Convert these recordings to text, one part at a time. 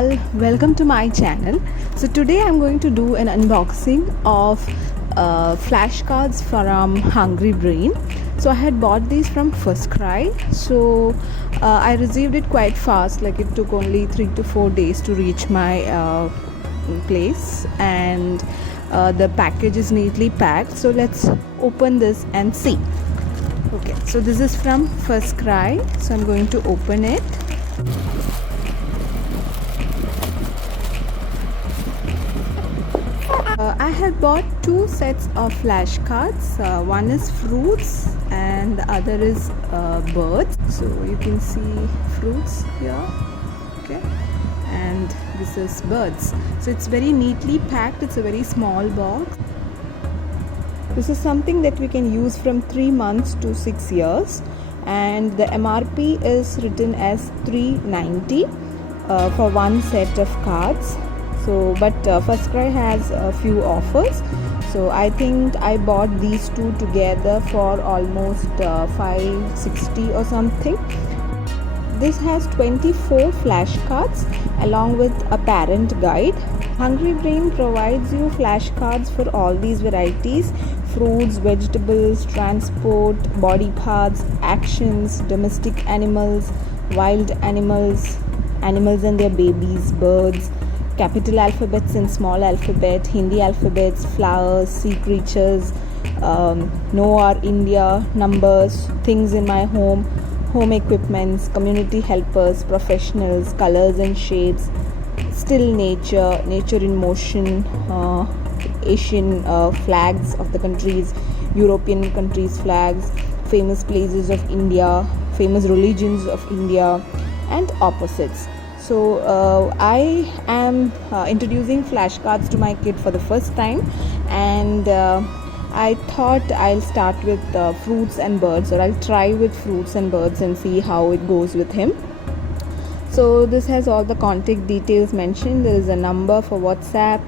all, welcome to my channel. So today I'm going to do an unboxing of flashcards from Hungry Brain. So I had bought these from FirstCry. So I received it quite fast, like it took only 3 to 4 days to reach my place, and the package is neatly packed. So let's open this and see. Okay, so this is from FirstCry. So I'm going to open it. I have bought 2 sets of flashcards. One is fruits and the other is birds. So you can see fruits here, okay, and this is birds. So it's very neatly packed. It's a very small box. This is something that we can use from 3 months to 6 years, and the MRP is written as $390 for one set of cards. So but FirstCry has a few offers, so I think I bought these two together for almost $560 or something. This has 24 flashcards along with a parent guide. Hungry Brain provides you flashcards for all these varieties: fruits, vegetables, transport, body parts, actions, domestic animals, wild animals, animals and their babies, birds, capital alphabets and small alphabet, Hindi alphabets, flowers, sea creatures, no or India, numbers, things in my home, home equipments, community helpers, professionals, colors and shades, still nature, nature in motion, Asian flags of the countries, European countries' flags, famous places of India, famous religions of India, and opposites. So I am introducing flashcards to my kid for the first time, and I thought I'll start with fruits and birds, or I'll try with fruits and birds and see how it goes with him. So this has all the contact details mentioned. There is a number for WhatsApp,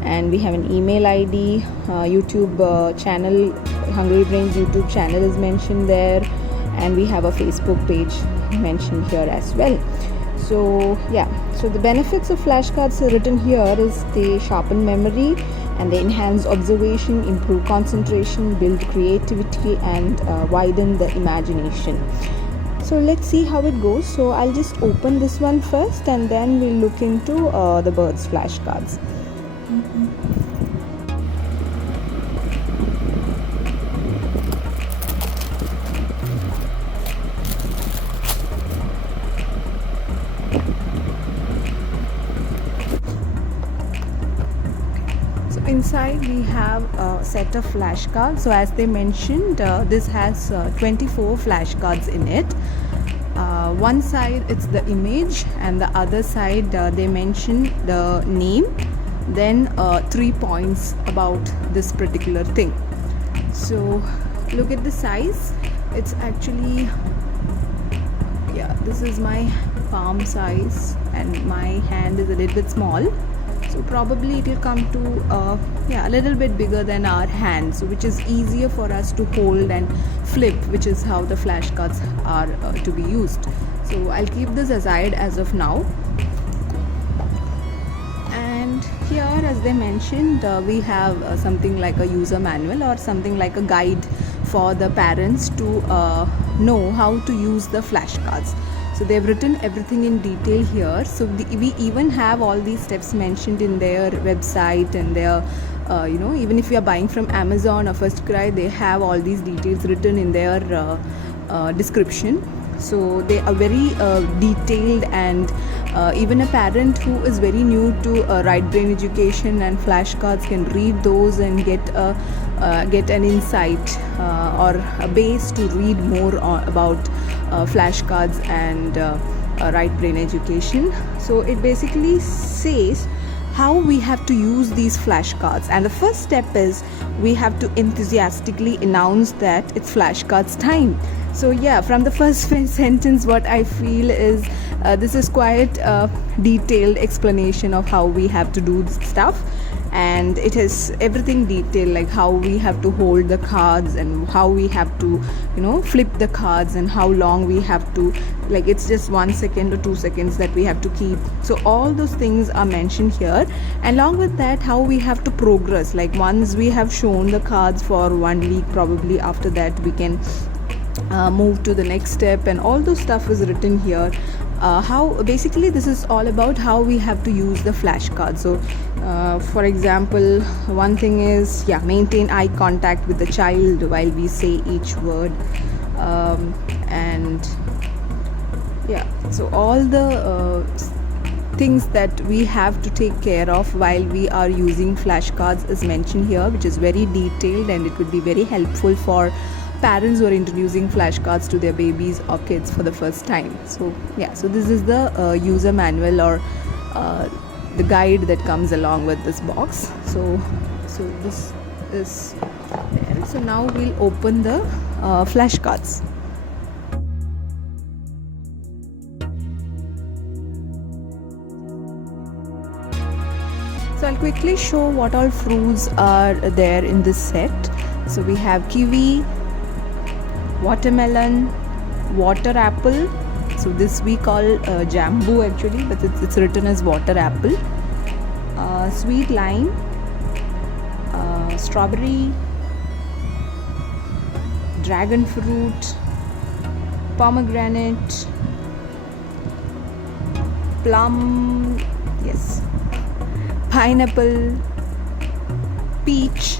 and we have an email ID, YouTube channel, Hungry Brain's YouTube channel is mentioned there, and we have a Facebook page mentioned here as well. So yeah, so the benefits of flashcards are written here is they sharpen memory and they enhance observation, improve concentration, build creativity, and widen the imagination. So let's see how it goes. So I'll just open this one first, and then we'll look into the birds flashcards. Inside we have a set of flashcards. So as they mentioned, this has 24 flashcards in it. One side it's the image, and the other side they mention the name, then 3 points about this particular thing. So look at the size. It's actually, yeah, this is my palm size and my hand is a little bit small. So probably it will come to a little bit bigger than our hand, so which is easier for us to hold and flip, which is how the flashcards are to be used. So I'll keep this aside as of now. And here, as they mentioned, we have something like a user manual or something like a guide for the parents to know how to use the flashcards. So they've written everything in detail here. So we even have all these steps mentioned in their website, and their even if you are buying from Amazon or FirstCry, they have all these details written in their description. So they are very detailed, and even a parent who is very new to right brain education and flashcards can read those and get an insight or a base to read more about flashcards and right brain education. So it basically says how we have to use these flashcards, and the first step is we have to enthusiastically announce that it's flashcards time. So yeah, from the first sentence what I feel is this is quite a detailed explanation of how we have to do this stuff. and it has everything detailed, like how we have to hold the cards and how we have to, you know, flip the cards, and how long we have to, like it's just 1 second or 2 seconds that we have to keep. So all those things are mentioned here. Along with that, how we have to progress, like once we have shown the cards for 1 week, probably after that we can move to the next step, and all those stuff is written here. How basically this is all about how we have to use the flashcards. So for example, one thing is, yeah, maintain eye contact with the child while we say each word, and yeah, so all the things that we have to take care of while we are using flashcards is mentioned here, which is very detailed, and it would be very helpful for parents who are introducing flashcards to their babies or kids for the first time. So yeah, so this is the user manual, or the guide that comes along with this box. So this is there. So now we'll open the flashcards. So I'll quickly show what all fruits are there in this set. So we have kiwi, watermelon, water apple. So this we call jambu actually, but it's written as water apple. Sweet lime, strawberry, dragon fruit, pomegranate, plum, yes, pineapple, peach,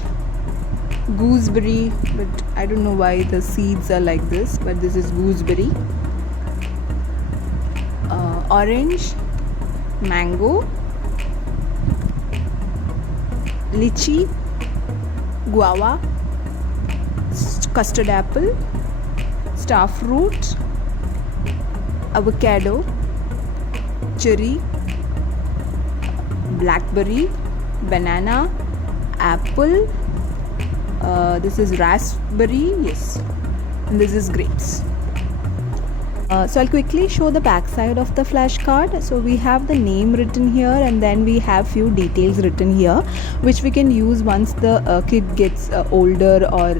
gooseberry, but I don't know why the seeds are like this, but this is gooseberry, orange, mango, lychee, guava, custard apple, star fruit, avocado, cherry, blackberry, banana, apple, this is raspberry, yes, and this is grapes. So I'll quickly show the back side of the flashcard. So we have the name written here, and then we have few details written here, which we can use once the kid gets older, or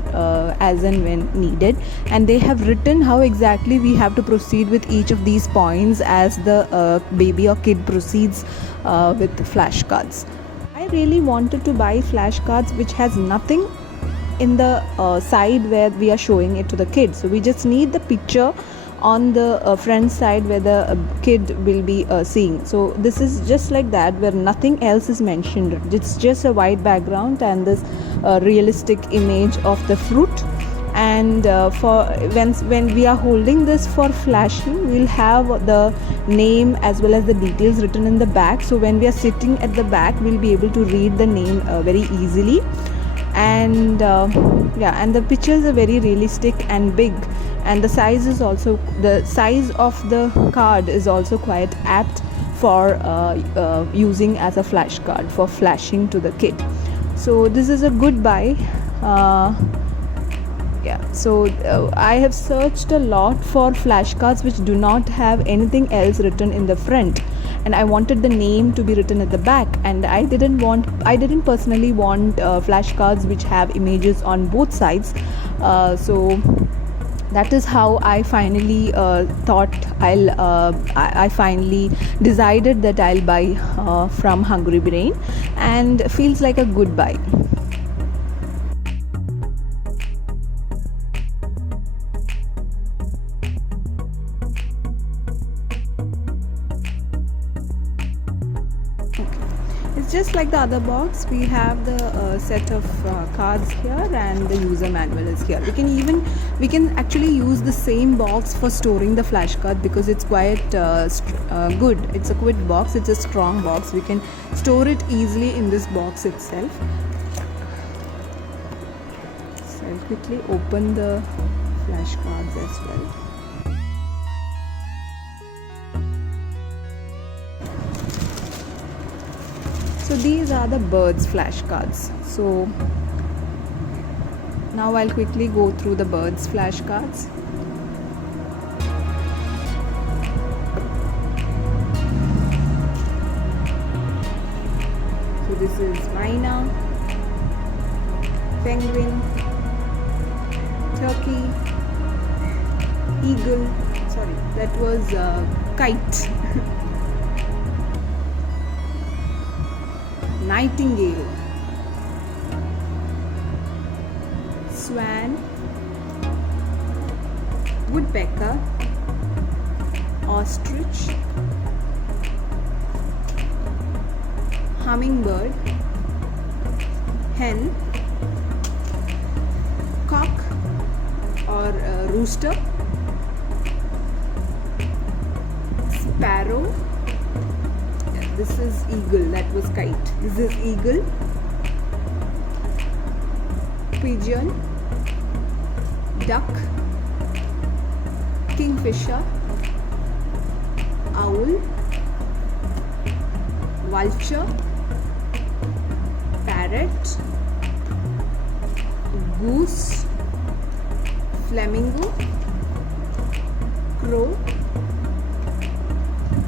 as and when needed. And they have written how exactly we have to proceed with each of these points as the baby or kid proceeds with flashcards. I really wanted to buy flashcards which has nothing in the side where we are showing it to the kid. So we just need the picture on the front side where the kid will be seeing. So this is just like that, where nothing else is mentioned. It's just a white background and this realistic image of the fruit. And for when we are holding this for flashing, we'll have the name as well as the details written in the back. So when we are sitting at the back, we'll be able to read the name very easily. And yeah, and the pictures are very realistic and big, and the size is also, the size of the card is also quite apt for using as a flashcard for flashing to the kid. So this is a good buy. Yeah, so I have searched a lot for flashcards which do not have anything else written in the front, and I wanted the name to be written at the back, and I didn't personally want flashcards which have images on both sides. So that is how I finally I finally decided that I'll buy from Hungry Brain, and feels like a good buy. It's just like the other box. We have the set of cards here, and the user manual is here. We can actually use the same box for storing the flashcard, because it's quite good. It's a good box. It's a strong box. We can store it easily in this box itself. So I'll quickly open the flashcards as well. So these are the birds flashcards. So now I'll quickly go through the birds flashcards. So This is myna, penguin, turkey, eagle. Sorry, that was kite. Nightingale, swan, woodpecker, ostrich, hummingbird, hen, cock or rooster, sparrow. This is eagle, that was kite. This is eagle, pigeon, duck, kingfisher, owl, vulture, parrot, goose, flamingo, crow,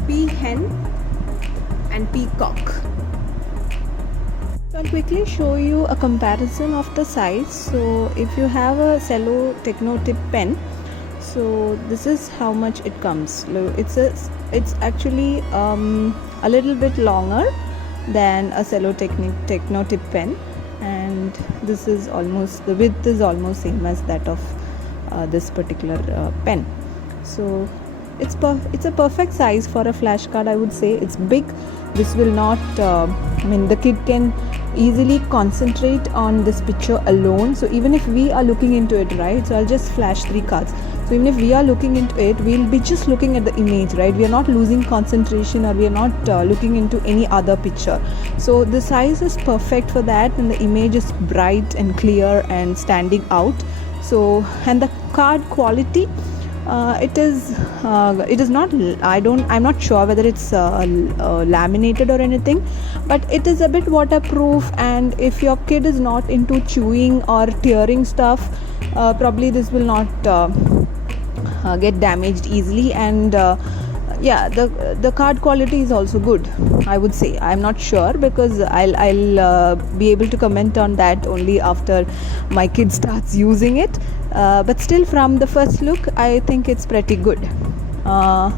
peahen and peacock. So I'll quickly show you a comparison of the size. So if you have a Cello Technotip pen, so this is how much it comes. It's actually a little bit longer than a Cello Technotip pen, and this is almost, the width is almost same as that of this particular pen. So it's a perfect size for a flashcard, I would say. It's big. This will not the kid can easily concentrate on this picture alone. So even if we are looking into it, right, so I'll just flash 3 cards. So even if we are looking into it, we'll be just looking at the image, right? We are not losing concentration, or we are not looking into any other picture. So the size is perfect for that, and the image is bright and clear and standing out. So, and the card quality, it is not, I'm not sure whether it's laminated or anything, but it is a bit waterproof, and if your kid is not into chewing or tearing stuff, probably this will not get damaged easily. And yeah, the card quality is also good, I would say. I'm not sure, because I'll be able to comment on that only after my kid starts using it, but still, from the first look, I think it's pretty good. Yeah,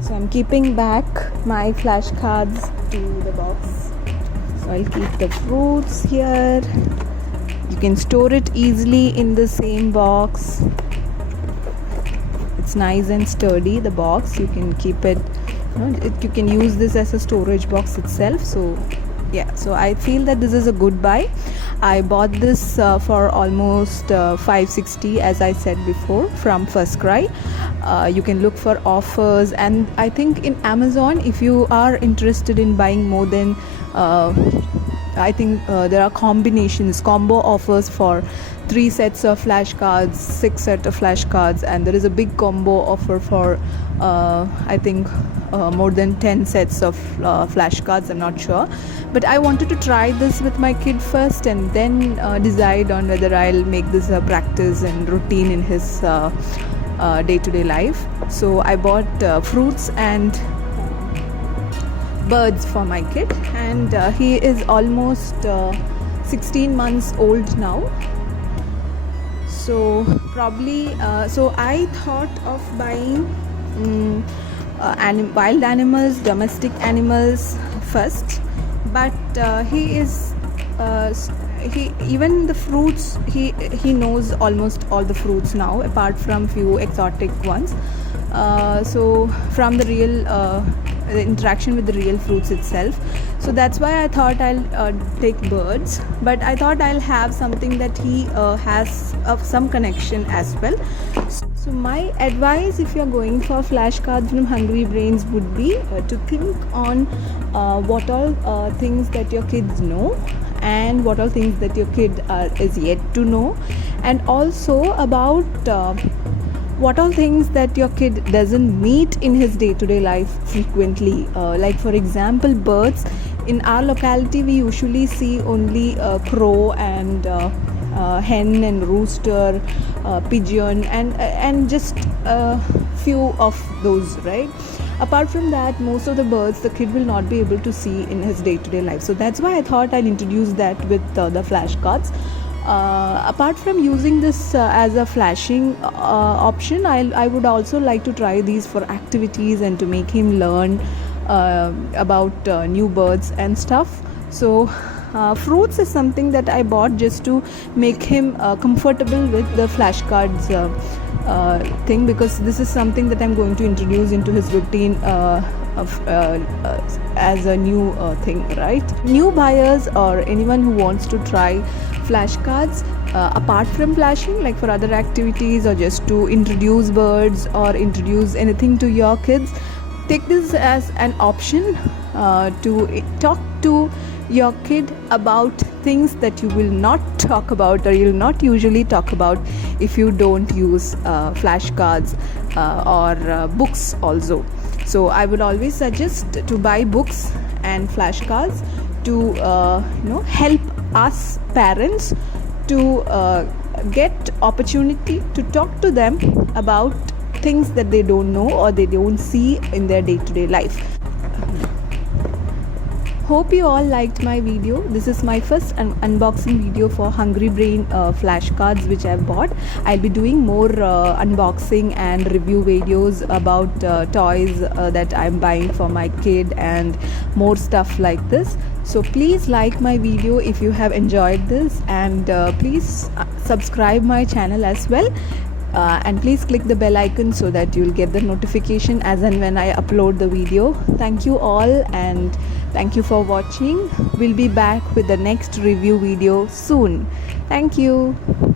so I'm keeping back my flashcards to the box. So I'll keep the fruits here. You can store it easily in the same box. It's nice and sturdy, the box. You can keep it, you can use this as a storage box itself. So yeah, so I feel that this is a good buy. I bought this for almost 560, as I said before, from FirstCry. You can look for offers, and I think in Amazon, if you are interested in buying more than I think there are combo offers for 3 sets of flashcards, 6 sets of flashcards, and there is a big combo offer for I think more than 10 sets of flashcards. I'm not sure, but I wanted to try this with my kid first, and then decide on whether I'll make this a practice and routine in his day-to-day life. So I bought fruits and birds for my kid, and he is almost 16 months old now. So probably so I thought of buying wild animals, domestic animals first, but he is even the fruits, he knows almost all the fruits now, apart from few exotic ones. So from the real the interaction with the real fruits itself. So that's why I thought I'll take birds, but I thought I'll have something that he has of some connection as well. So my advice, if you're going for flashcards from Hungry Brains, would be to think on what all things that your kids know, and what all things that your kid is yet to know, and also about what all things that your kid doesn't meet in his day-to-day life frequently. Like for example, birds. In our locality, we usually see only crow and hen and rooster, pigeon, and just a few of those, right? Apart from that, most of the birds the kid will not be able to see in his day-to-day life. So that's why I thought I'll introduce that with the flashcards. Apart from using this as a flashing option, I would also like to try these for activities and to make him learn about new birds and stuff. So fruits is something that I bought just to make him comfortable with the flashcards thing, because this is something that I'm going to introduce into his routine as a new thing, right? New buyers or anyone who wants to try flashcards apart from flashing, like for other activities or just to introduce birds or introduce anything to your kids, take this as an option to talk to your kid about things that you will not talk about or you'll not usually talk about if you don't use flashcards or books also. So I would always suggest to buy books and flashcards to help us parents to get opportunity to talk to them about things that they don't know or they don't see in their day-to-day life. Hope you all liked my video. This is my first unboxing video for Hungry Brain flashcards which I've bought. I'll be doing more unboxing and review videos about toys that I'm buying for my kid and more stuff like this. So please like my video if you have enjoyed this, and please subscribe my channel as well. And please click the bell icon so that you'll get the notification as and when I upload the video. Thank you all, and thank you for watching. We'll be back with the next review video soon. Thank you.